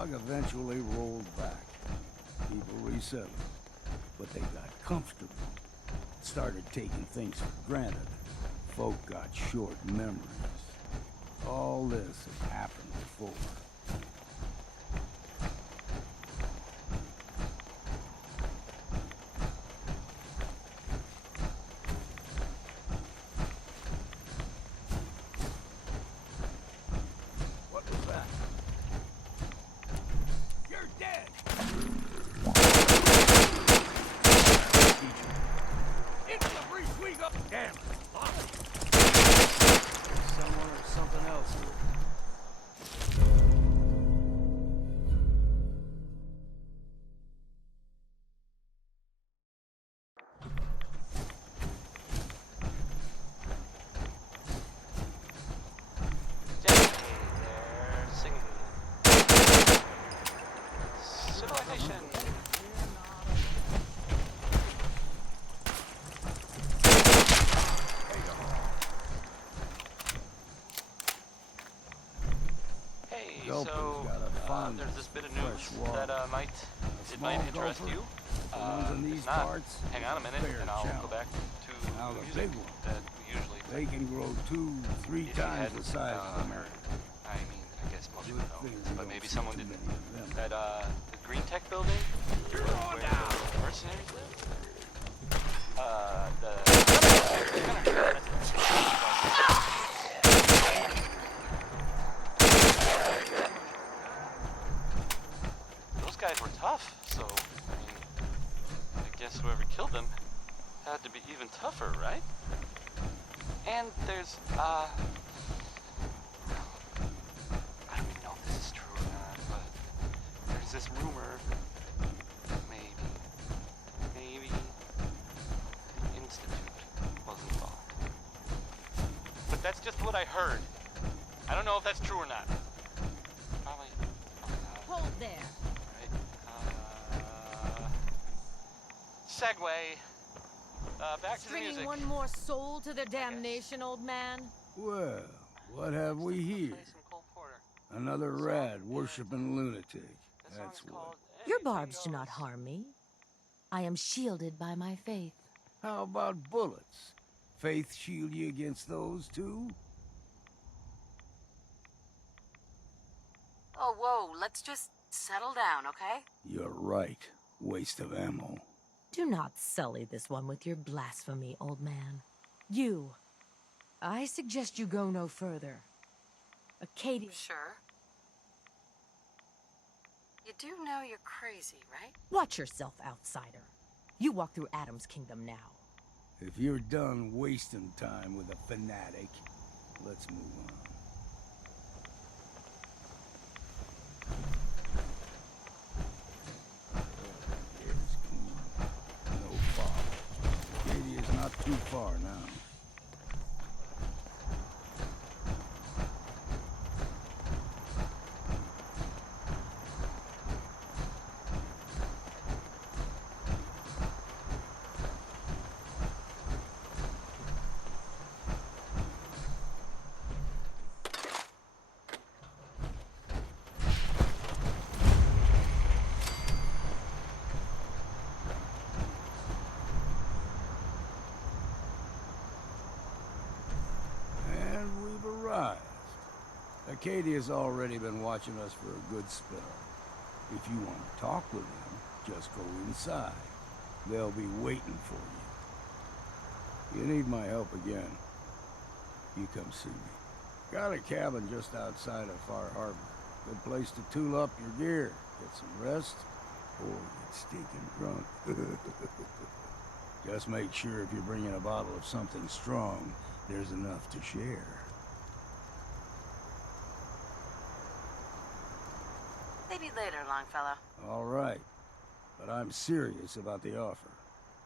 fog eventually rolled back. People resettled, but they got comfortable. Started taking things for granted. Folk got short memories. All this has happened before. There's this bit of news that might interest you. If not, hang on a minute and I'll go back to now the the music big one. that we usually play. They can grow 2-3 times the size of them. I mean, I guess most people know, but maybe someone didn't. That the Green Tech building, where the mercenaries live. Those guys were tough, so I mean, I guess whoever killed them had to be even tougher, right? And there's I don't even know if this is true or not, but there's this rumor that maybe the Institute was involved. But that's just what I heard. I don't know if that's true or not. Probably not. Hold there. Right. Segue. Back to the Stringing music. one more soul to their damnation, old man? Well, what have we here? Another rad worshipping lunatic. That's what. Your barbs do not harm me. I am shielded by my faith. How about bullets? Faith shield you against those too? Oh, whoa, let's just settle down, okay? You're right. Waste of ammo. Do not sully this one with your blasphemy, old man. You. I suggest you go no further. Acadia. Sure. You do know you're crazy, right? Watch yourself, outsider. You walk through Adam's kingdom now. If you're done wasting time with a fanatic, let's move on. Here's clean. No fog. Acadia's not too far now. Acadia's already been watching us for a good spell. If you want to talk with them, just go inside. They'll be waiting for you. You need my help again, you come see me. Got a cabin just outside of Far Harbor. Good place to tool up your gear, get some rest, or get stinking drunk. Just make sure if you're bringing a bottle of something strong, there's enough to share. Maybe later, Longfellow. All right, but I'm serious about the offer.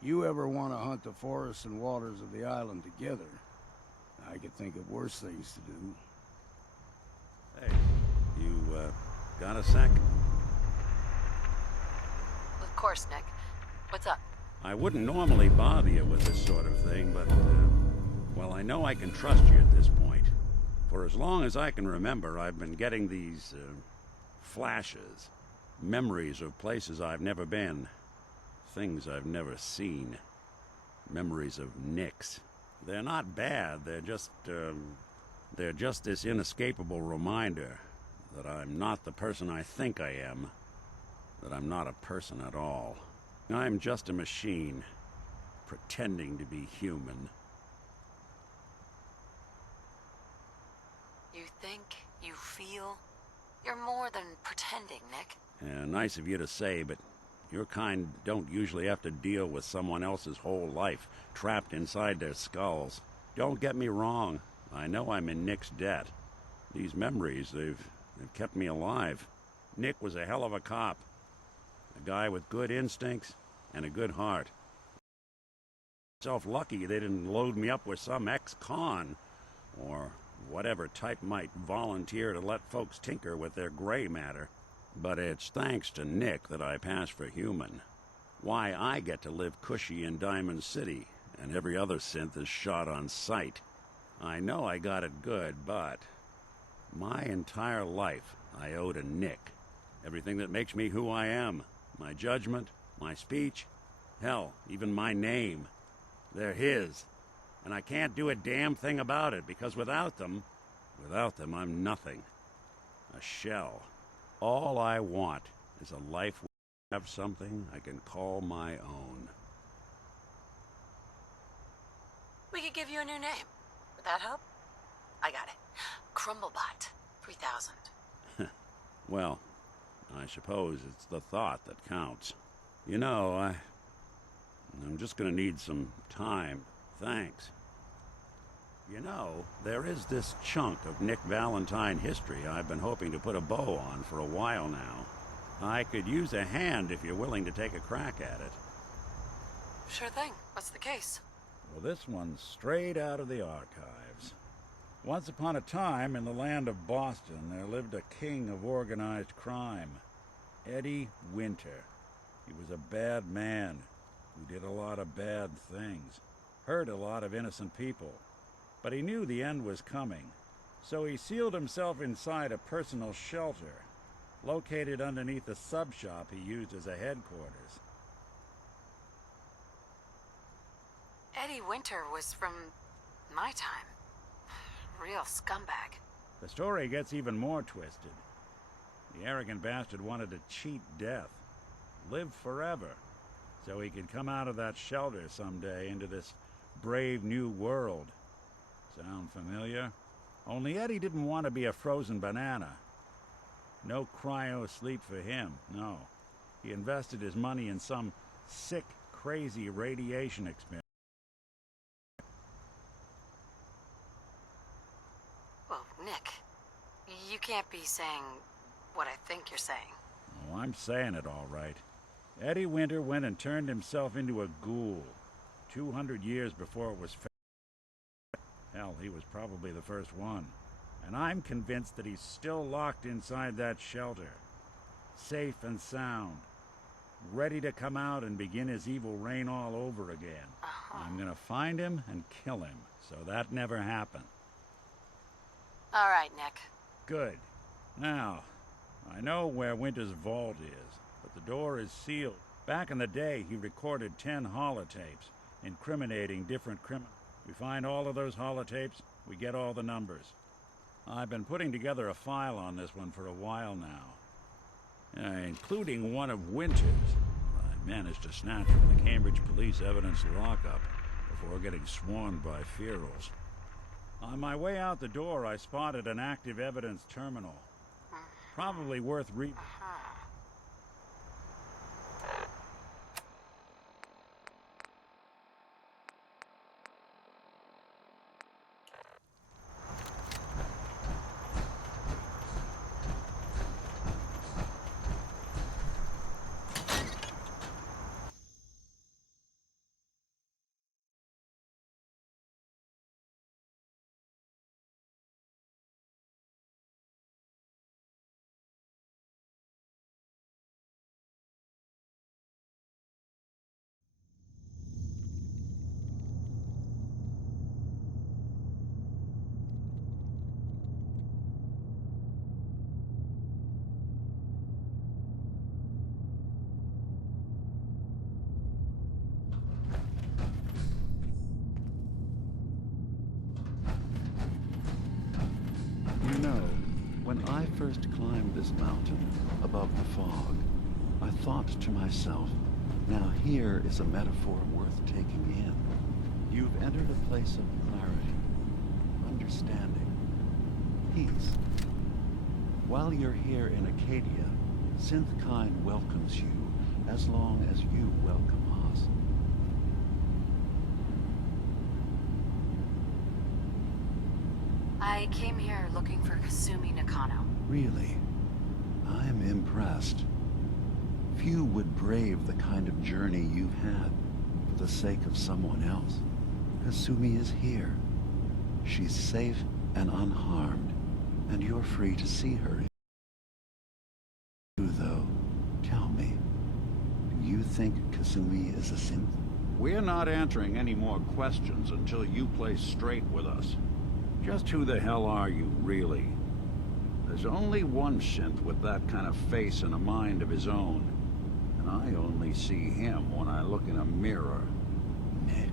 You ever want to hunt the forests and waters of the island together, I could think of worse things to do. Hey, you, got a sec? Of course, Nick. What's up? I wouldn't normally bother you with this sort of thing, but, well, I know I can trust you at this point. For as long as I can remember, I've been getting these, Flashes. Memories of places I've never been. Things I've never seen. Memories of Nicks. They're not bad, they're just this inescapable reminder that I'm not the person I think I am. That I'm not a person at all. I'm just a machine, pretending to be human. You think, you feel, you're more than pretending, Nick. Yeah, nice of you to say, but your kind don't usually have to deal with someone else's whole life trapped inside their skulls. Don't get me wrong, I know I'm in Nick's debt. These memories, they've kept me alive. Nick was a hell of a cop. A guy with good instincts and a good heart. Self-lucky they didn't load me up with some ex-con, or whatever type might volunteer to let folks tinker with their gray matter. But it's thanks to Nick that I pass for human. Why I get to live cushy in Diamond City, and every other synth is shot on sight. I know I got it good, but my entire life I owe to Nick. Everything that makes me who I am. My judgment, my speech, hell, even my name. They're his. And I can't do a damn thing about it, because without them, I'm nothing. A shell. All I want is a life where I have something I can call my own. We could give you a new name. Would that help? I got it. Crumblebot 3000. Well, I suppose it's the thought that counts. You know, I'm just gonna need some time. Thanks. You know, there is this chunk of Nick Valentine history I've been hoping to put a bow on for a while now. I could use a hand if you're willing to take a crack at it. Sure thing. What's the case? Well, this one's straight out of the archives. Once upon a time, in the land of Boston, there lived a king of organized crime. Eddie Winter. He was a bad man who did a lot of bad things. Hurt a lot of innocent people. But he knew the end was coming. So he sealed himself inside a personal shelter, located underneath a sub shop he used as a headquarters. Eddie Winter was from my time. Real scumbag. The story gets even more twisted. The arrogant bastard wanted to cheat death, live forever, so he could come out of that shelter someday into this brave new world. Sound familiar? Only Eddie didn't want to be a frozen banana. No cryo sleep for him, no. He invested his money in some sick, crazy radiation experiment. Well, Nick, you can't be saying what I think you're saying. Oh, I'm saying it all right. Eddie Winter went and turned himself into a ghoul 200 years before it was hell, he was probably the first one. And I'm convinced that he's still locked inside that shelter. Safe and sound. Ready to come out and begin his evil reign all over again. I'm gonna find him and kill him, so that never happened. All right, Nick. Good. Now, I know where Winter's vault is, but the door is sealed. Back in the day, he recorded 10 holotapes, incriminating different criminals. We find all of those holotapes, we get all the numbers. I've been putting together a file on this one for a while now, including one of Winter's. I managed to snatch from the Cambridge police evidence lockup before getting swarmed by ferals. On my way out the door, I spotted an active evidence terminal. Probably worth reading. When I first climbed this mountain above the fog, I thought to myself, now here is a metaphor worth taking in. You've entered a place of clarity, understanding, peace. While you're here in Acadia, Synthkind welcomes you as long as you welcome us. I came here looking for Kasumi Nakano. Really? I'm impressed. Few would brave the kind of journey you've had for the sake of someone else. Kasumi is here. She's safe and unharmed, and you're free to see her. You, though, tell me, do you think Kasumi is a synth? We're not answering any more questions until you play straight with us. Just who the hell are you, really? There's only one synth with that kind of face and a mind of his own. And I only see him when I look in a mirror. Nick.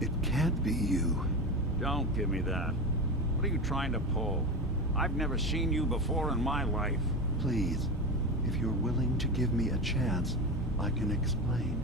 It can't be you. Don't give me that. What are you trying to pull? I've never seen you before in my life. Please, if you're willing to give me a chance, I can explain.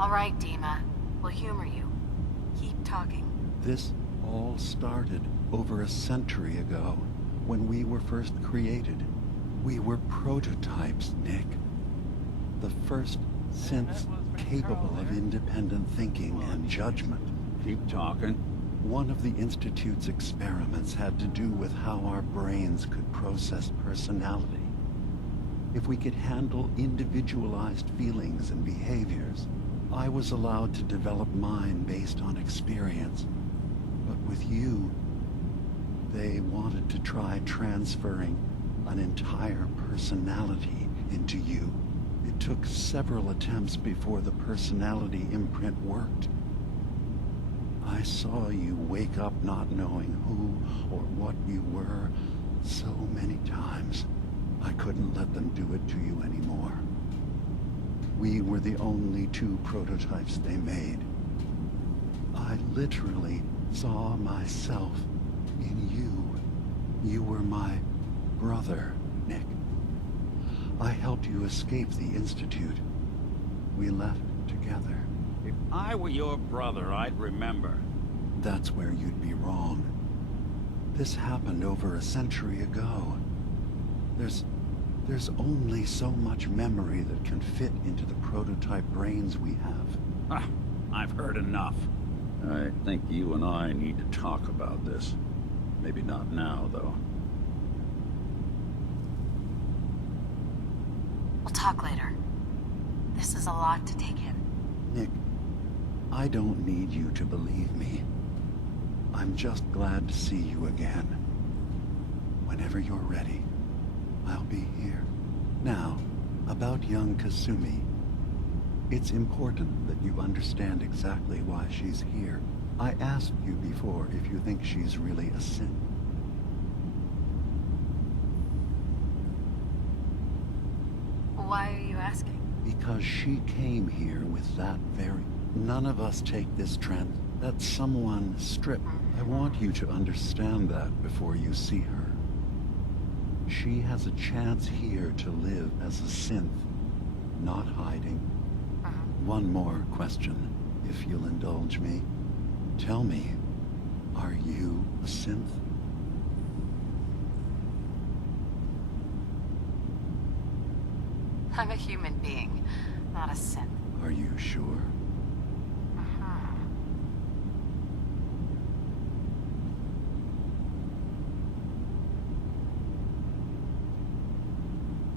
All right, Dima. We'll humor you. Keep talking. This all started over a century ago, when we were first created. We were prototypes, Nick. The first synths capable of independent thinking and judgment. Keep talking. One of the Institute's experiments had to do with how our brains could process personality. If we could handle individualized feelings and behaviors, I was allowed to develop mine based on experience. But with you, they wanted to try transferring an entire personality into you. It took several attempts before the personality imprint worked. I saw you wake up not knowing who or what you were so many times. I couldn't let them do it to you anymore. We were the only two prototypes they made. I literally saw myself in you. You were my brother, Nick. I helped you escape the Institute. We left together. If I were your brother, I'd remember. That's where you'd be wrong. This happened over a century ago. There's only so much memory that can fit into the prototype brains we have. Ah, I've heard enough. I think you and I need to talk about this. Maybe not now, though. We'll talk later. This is a lot to take in. Nick, I don't need you to believe me. I'm just glad to see you again. Whenever you're ready, I'll be here. Now, about young Kasumi. It's important that you understand exactly why she's here. I asked you before if you think she's really a synth. Why are you asking? Because she came here with that very... None of us take this trend that someone stripped. I want you to understand that before you see her. She has a chance here to live as a synth, not hiding. One more question, if you'll indulge me. Tell me, are you a synth? I'm a human being, not a synth. Are you sure?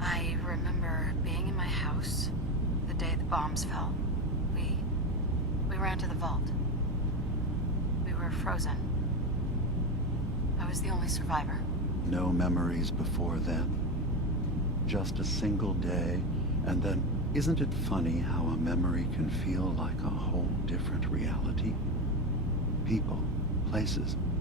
I remember being in my house the day the bombs fell. We ran to the vault. We were frozen. I was the only survivor. No memories before then? Just a single day, and then isn't it funny how a memory can feel like a whole different reality? People, places,